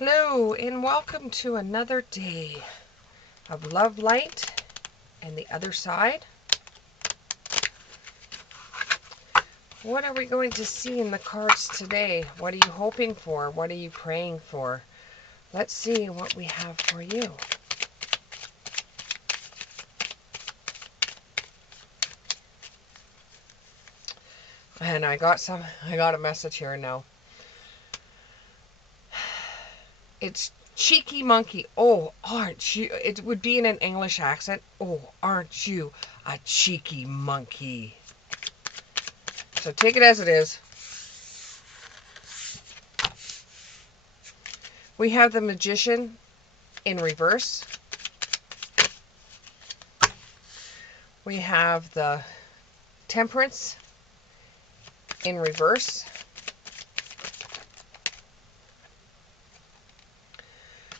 Hello and welcome to another day of love, light, and the other side. What are we going to see in the cards today? What are you hoping for? What are you praying for? Let's see what we have for you. And I got a message here now. It's cheeky monkey. Oh, aren't you? It would be in an English accent. Oh, aren't you a cheeky monkey? So take it as it is. We have the Magician in reverse. We have the Temperance in reverse.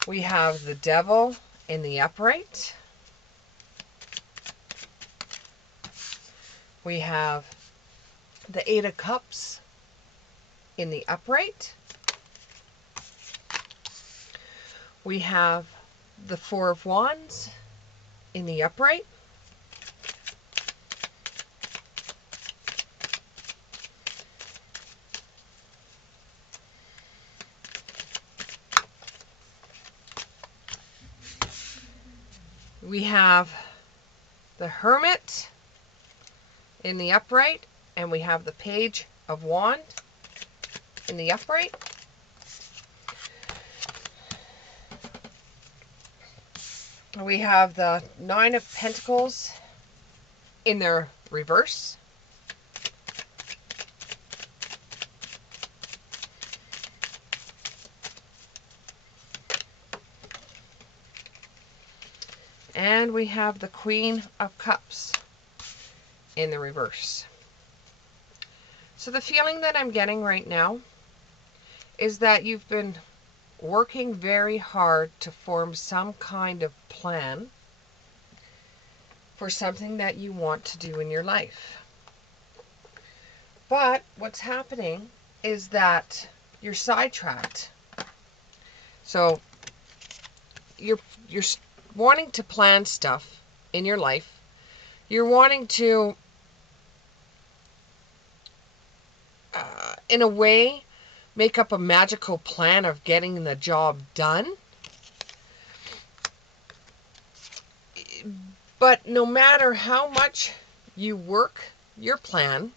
We have the Devil in the upright. We have the Eight of Cups in the upright. We have the Four of Wands in the upright. We have the Hermit in the upright, and we have the Page of Wands in the upright. We have the Nine of Pentacles in their reverse. And we have the Queen of Cups in the reverse. So the feeling that I'm getting right now is that you've been working very hard to form some kind of plan for something that you want to do in your life. But what's happening is that you're sidetracked. So you're wanting to plan stuff in your life. You're wanting to, in a way, make up a magical plan of getting the job done. But no matter how much you work your plan,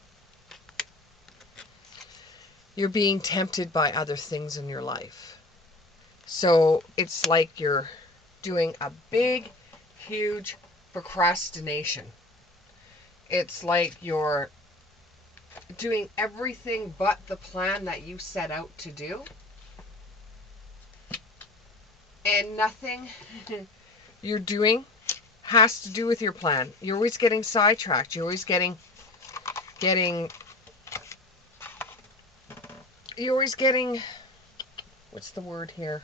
you're being tempted by other things in your life. So it's like you're doing a big, huge procrastination. It's like you're doing everything but the plan that you set out to do. And nothing you're doing has to do with your plan. You're always getting sidetracked. You're always getting what's the word here?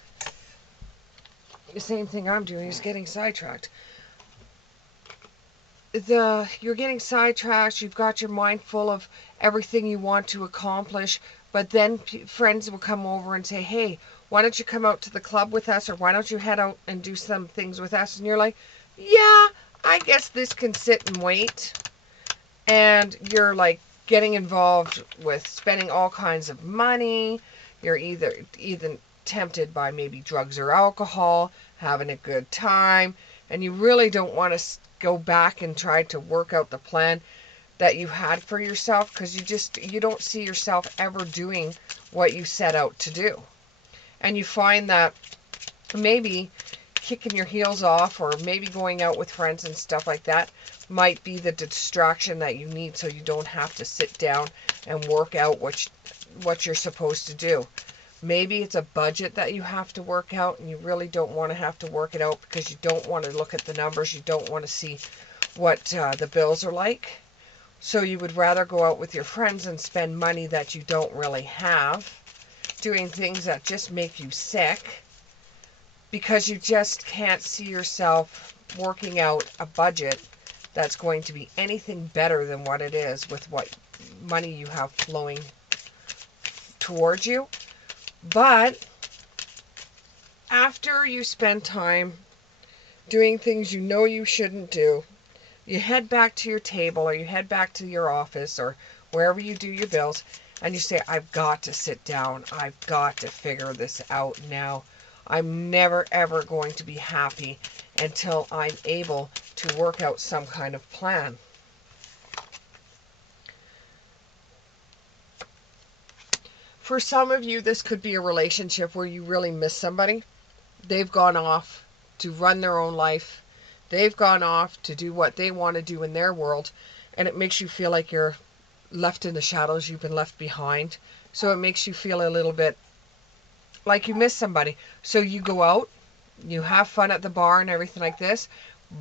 The same thing I'm doing is getting sidetracked. You're getting sidetracked. You've got your mind full of everything you want to accomplish, but then friends will come over and say, hey, why don't you come out to the club with us, or why don't you head out and do some things with us? And you're like, yeah, I guess this can sit and wait. And you're like getting involved with spending all kinds of money. You're either tempted by maybe drugs or alcohol, having a good time, and you really don't want to go back and try to work out the plan that you had for yourself, because you don't see yourself ever doing what you set out to do. And you find that maybe kicking your heels off, or maybe going out with friends and stuff like that, might be the distraction that you need, so you don't have to sit down and work out what you're supposed to do. Maybe it's a budget that you have to work out, and you really don't want to have to work it out because you don't want to look at the numbers. You don't want to see what the bills are like. So you would rather go out with your friends and spend money that you don't really have, doing things that just make you sick, because you just can't see yourself working out a budget that's going to be anything better than what it is with what money you have flowing towards you. But After you spend time doing things you know you shouldn't do, you head back to your table or you head back to your office or wherever you do your bills, and you say, I've got to sit down. I've got to figure this out now. I'm never, ever going to be happy until I'm able to work out some kind of plan. For some of you, this could be a relationship where you really miss somebody. They've gone off to run their own life. They've gone off to do what they want to do in their world, and it makes you feel like you're left in the shadows. You've been left behind. So it makes you feel a little bit like you miss somebody. So you go out, you have fun at the bar and everything like this,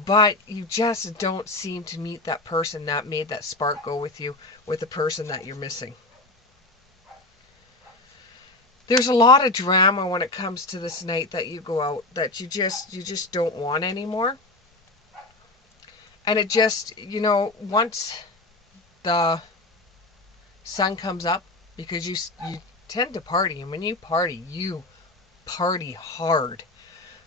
but you just don't seem to meet that person that made that spark go with you, with the person that you're missing. There's a lot of drama when it comes to this night that you go out that you just don't want anymore. And it just, once the sun comes up, because you tend to party, and when you party hard.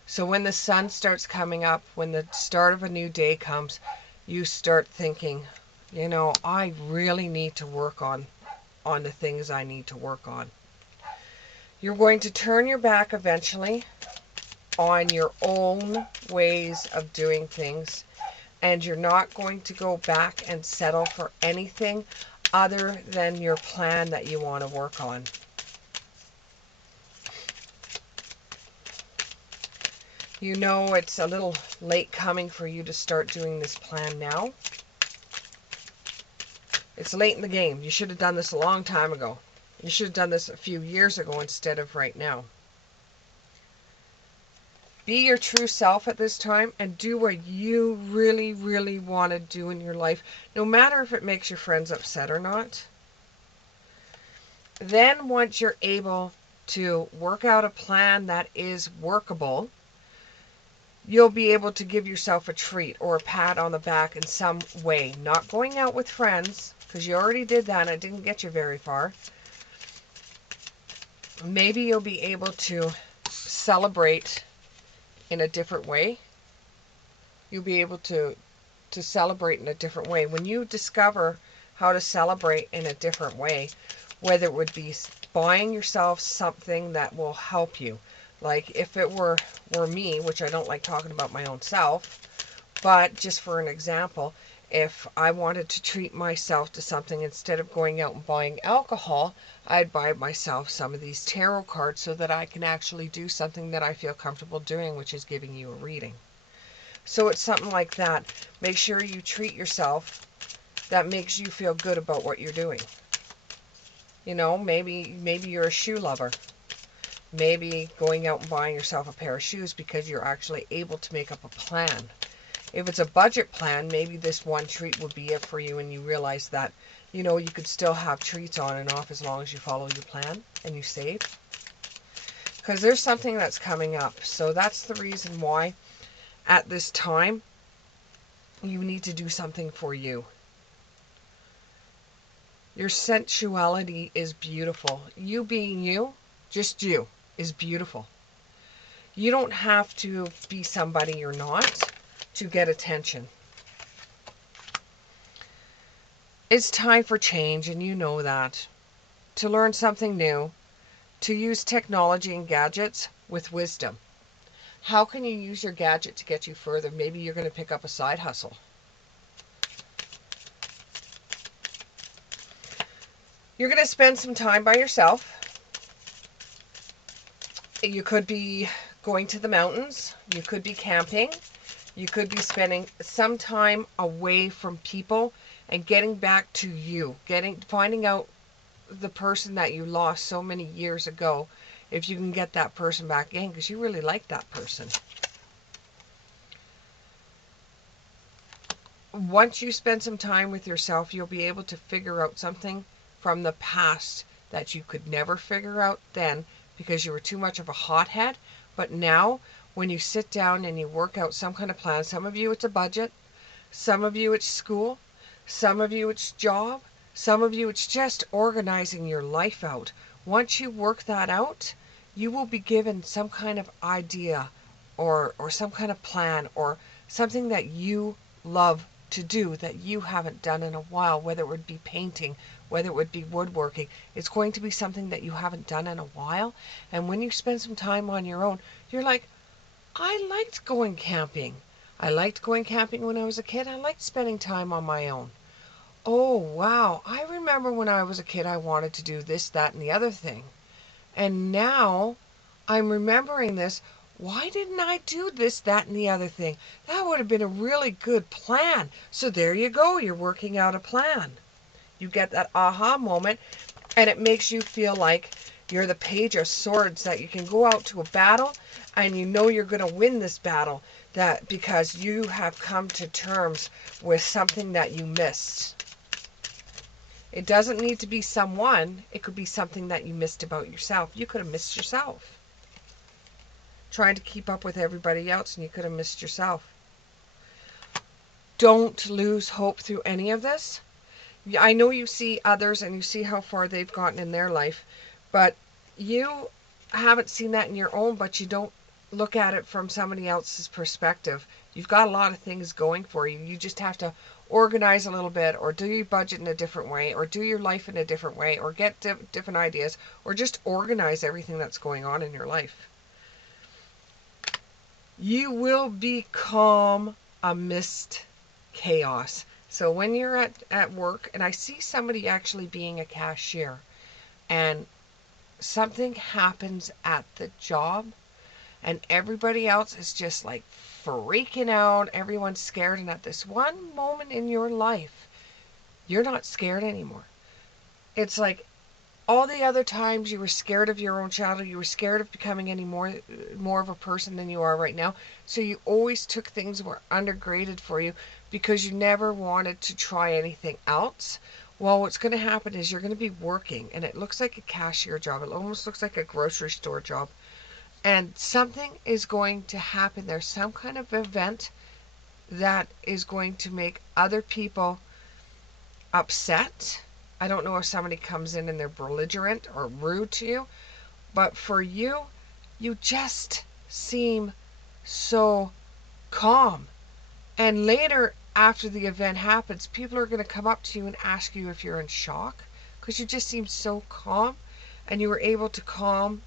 So when the sun starts coming up, when the start of a new day comes, you start thinking, I really need to work on the things I need to work on. You're going to turn your back eventually on your own ways of doing things, and you're not going to go back and settle for anything other than your plan that you want to work on. You know it's a little late coming for you to start doing this plan now. It's late in the game. You should have done this a long time ago. You should have done this a few years ago instead of right now. Be your true self at this time and do what you really, really want to do in your life, no matter if it makes your friends upset or not. Then once you're able to work out a plan that is workable, you'll be able to give yourself a treat or a pat on the back in some way. Not going out with friends, because you already did that and it didn't get you very far. Maybe you'll be able to celebrate in a different way. You'll be able to celebrate in a different way. When you discover how to celebrate in a different way, whether it would be buying yourself something that will help you. Like if it were me, which I don't like talking about my own self, but just for an example, if I wanted to treat myself to something, instead of going out and buying alcohol, I'd buy myself some of these tarot cards so that I can actually do something that I feel comfortable doing, which is giving you a reading. So it's something like that. Make sure you treat yourself that makes you feel good about what you're doing. Maybe you're a shoe lover. Maybe going out and buying yourself a pair of shoes because you're actually able to make up a plan. If it's a budget plan, maybe this one treat would be it for you, and you realize that, you could still have treats on and off as long as you follow your plan and you save. Because there's something that's coming up. So that's the reason why at this time you need to do something for you. Your sensuality is beautiful. You being you, just you, is beautiful. You don't have to be somebody you're not to get attention. It's time for change, and you know that. To learn something new, to use technology and gadgets with wisdom. How can you use your gadget to get you further? Maybe you're going to pick up a side hustle. You're going to spend some time by yourself. You could be going to the mountains. You could be camping. You could be spending some time away from people and getting back to you. Finding out the person that you lost so many years ago, if you can get that person back in, because you really like that person. Once you spend some time with yourself, you'll be able to figure out something from the past that you could never figure out then because you were too much of a hothead. But now, when you sit down and you work out some kind of plan, some of you it's a budget, some of you it's school, some of you it's job, some of you it's just organizing your life out. Once you work that out, you will be given some kind of idea or some kind of plan or something that you love to do that you haven't done in a while, whether it would be painting, whether it would be woodworking. It's going to be something that you haven't done in a while. And when you spend some time on your own, you're like, I liked going camping. I liked going camping when I was a kid. I liked spending time on my own. Oh, wow. I remember when I was a kid, I wanted to do this, that, and the other thing. And now I'm remembering this. Why didn't I do this, that, and the other thing? That would have been a really good plan. So there you go. You're working out a plan. You get that aha moment, and it makes you feel like you're the page of swords, that you can go out to a battle and you know you're going to win this battle, that because you have come to terms with something that you missed. It doesn't need to be someone. It could be something that you missed about yourself. You could have missed yourself. Trying to keep up with everybody else, and you could have missed yourself. Don't lose hope through any of this. I know you see others and you see how far they've gotten in their life, but you haven't seen that in your own, but you don't look at it from somebody else's perspective. You've got a lot of things going for you. You just have to organize a little bit, or do your budget in a different way, or do your life in a different way, or get different ideas, or just organize everything that's going on in your life. You will be calm amidst chaos. So when you're at work, and I see somebody actually being a cashier, and something happens at the job, and everybody else is just like freaking out, everyone's scared, and at this one moment in your life, you're not scared anymore. It's like all the other times you were scared of your own child, or you were scared of becoming any more of a person than you are right now. So you always took things that were undergraded for you because you never wanted to try anything else. Well, what's going to happen is you're going to be working, and it looks like a cashier job. It almost looks like a grocery store job. And something is going to happen. There's some kind of event that is going to make other people upset. I don't know if somebody comes in and they're belligerent or rude to you, but for you, you just seem so calm. And later, after the event happens, people are going to come up to you and ask you if you're in shock, because you just seem so calm, and you were able to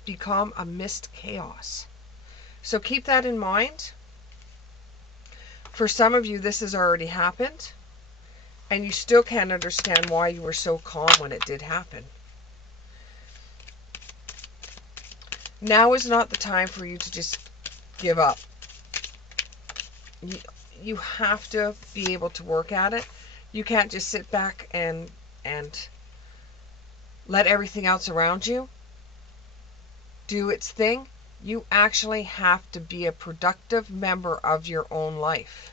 be calm amidst chaos. So keep that in mind. For some of you, this has already happened, and you still can't understand why you were so calm when it did happen. Now is not the time for you to just give up. You have to be able to work at it. You can't just sit back and let everything else around you do its thing. You actually have to be a productive member of your own life.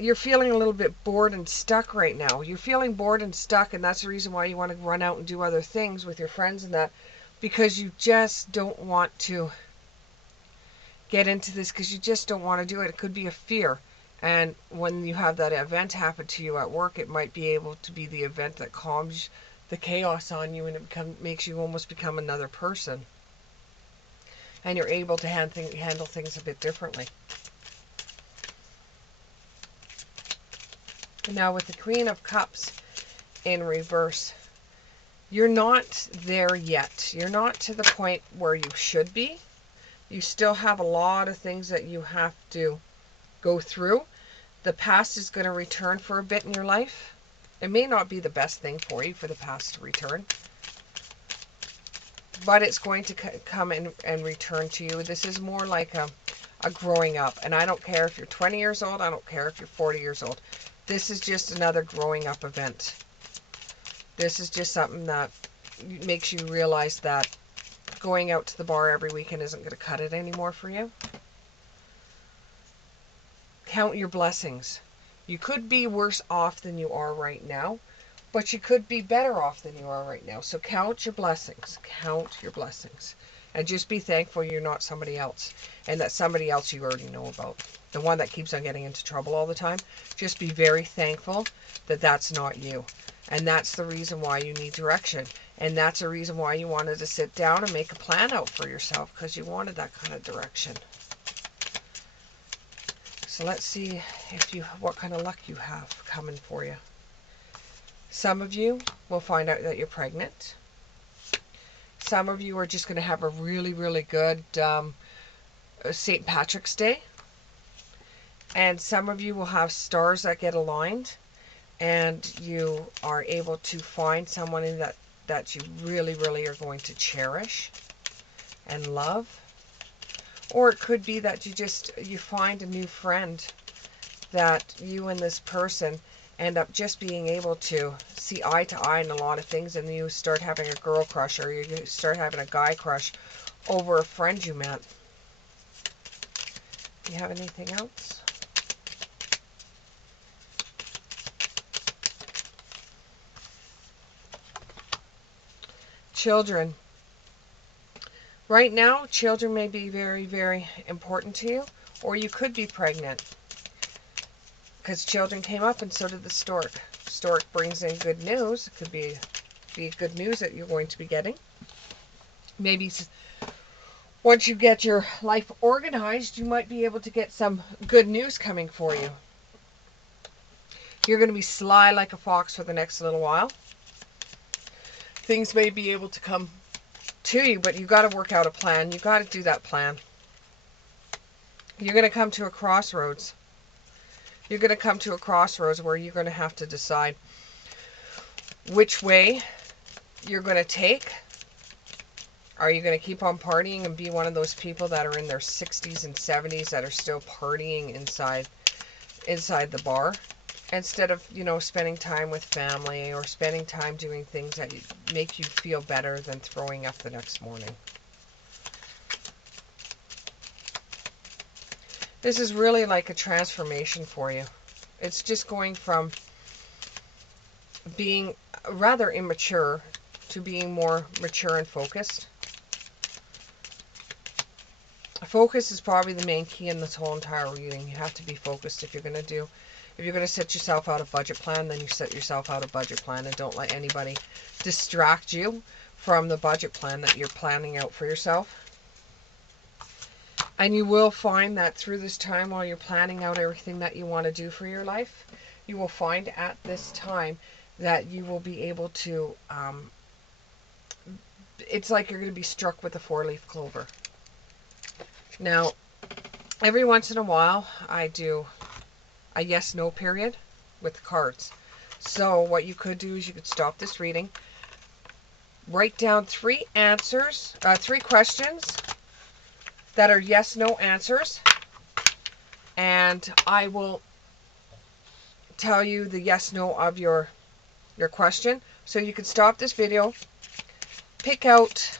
You're feeling a little bit bored and stuck right now. You're feeling bored and stuck, and that's the reason why you want to run out and do other things with your friends and that, because you just don't want to get into this, because you just don't want to do it. It could be a fear. And when you have that event happen to you at work, it might be able to be the event that calms the chaos on you, and it makes you almost become another person. And you're able to handle things a bit differently. Now with the Queen of Cups in reverse, you're not there yet. You're not to the point where you should be. You still have a lot of things that you have to go through. The past is going to return for a bit in your life. It may not be the best thing for you for the past to return, but it's going to come and return to you. This is more like a growing up. And I don't care if you're 20 years old. I don't care if you're 40 years old. This is just another growing up event. This is just something that makes you realize that going out to the bar every weekend isn't going to cut it anymore for you. Count your blessings. You could be worse off than you are right now, but you could be better off than you are right now. So count your blessings. Count your blessings. And just be thankful you're not somebody else. And that somebody else you already know about. The one that keeps on getting into trouble all the time. Just be very thankful that that's not you. And that's the reason why you need direction. And that's the reason why you wanted to sit down and make a plan out for yourself. Because you wanted that kind of direction. So let's see what kind of luck you have coming for you. Some of you will find out that you're pregnant. Some of you are just going to have a really, really good St. Patrick's Day. And some of you will have stars that get aligned. And you are able to find someone that you really, really are going to cherish and love. Or it could be that you find a new friend that you and this person end up just being able to see eye to eye in a lot of things, and you start having a girl crush or you start having a guy crush over a friend you met. Do you have anything else? Children. Right now, children may be very, very important to you, or you could be pregnant. Because children came up, and so did the stork. Stork brings in good news. It could be good news that you're going to be getting. Maybe once you get your life organized, you might be able to get some good news coming for you. You're going to be sly like a fox for the next little while. Things may be able to come to you, but you got to work out a plan. You got to do that plan. You're going to come to a crossroads. You're going to come to a crossroads where you're going to have to decide which way you're going to take. Are you going to keep on partying and be one of those people that are in their 60s and 70s that are still partying inside the bar, instead of, spending time with family or spending time doing things that make you feel better than throwing up the next morning? This is really like a transformation for you. It's just going from being rather immature to being more mature and focused. Focus is probably the main key in this whole entire reading. You have to be focused if you're going to set yourself out a budget plan, then you set yourself out a budget plan, and don't let anybody distract you from the budget plan that you're planning out for yourself. And you will find that through this time, while you're planning out everything that you want to do for your life, you will find at this time that you will be able to, it's like you're going to be struck with a 4-leaf clover. Now, every once in a while, I do a yes-no period with the cards. So what you could do is you could stop this reading, write down 3 questions that are yes-no answers, and I will tell you the yes-no of your question. So you could stop this video, pick out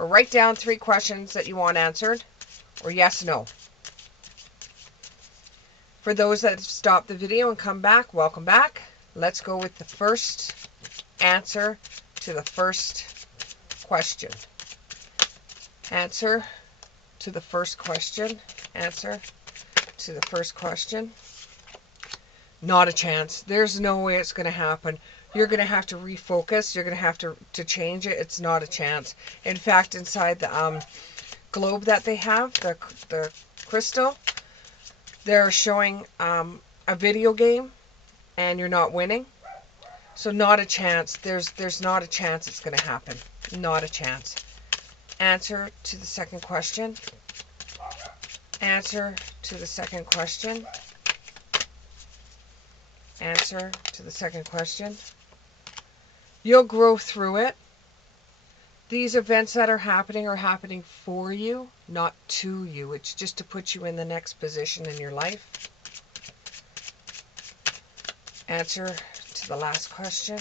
or write down 3 questions that you want answered, or yes-no. For those that have stopped the video and come back, welcome back. Let's go with the first answer to the first question. Answer to the first question. Answer to the first question. Not a chance. There's no way it's going to happen. You're going to have to refocus. You're going to have to change it. It's not a chance. In fact, inside the globe that they have, the crystal, they're showing a video game, and you're not winning. So not a chance. There's not a chance it's going to happen. Not a chance. Answer to the second question. Answer to the second question. Answer to the second question. You'll grow through it. These events that are happening for you, not to you. It's just to put you in the next position in your life. Answer to the last question.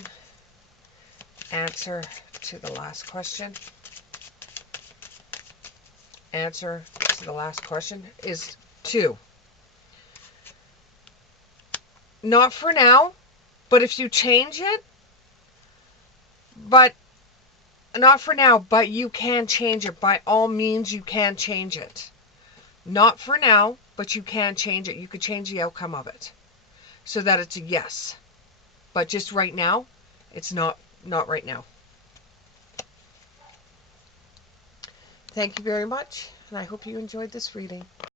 Answer to the last question. Answer to the last question is 2. Not for now, but if you change it, but Not for now, but you can change it. By all means, you can change it. Not for now, but you can change it. You could change the outcome of it so that it's a yes. But just right now, it's not right now. Thank you very much, and I hope you enjoyed this reading.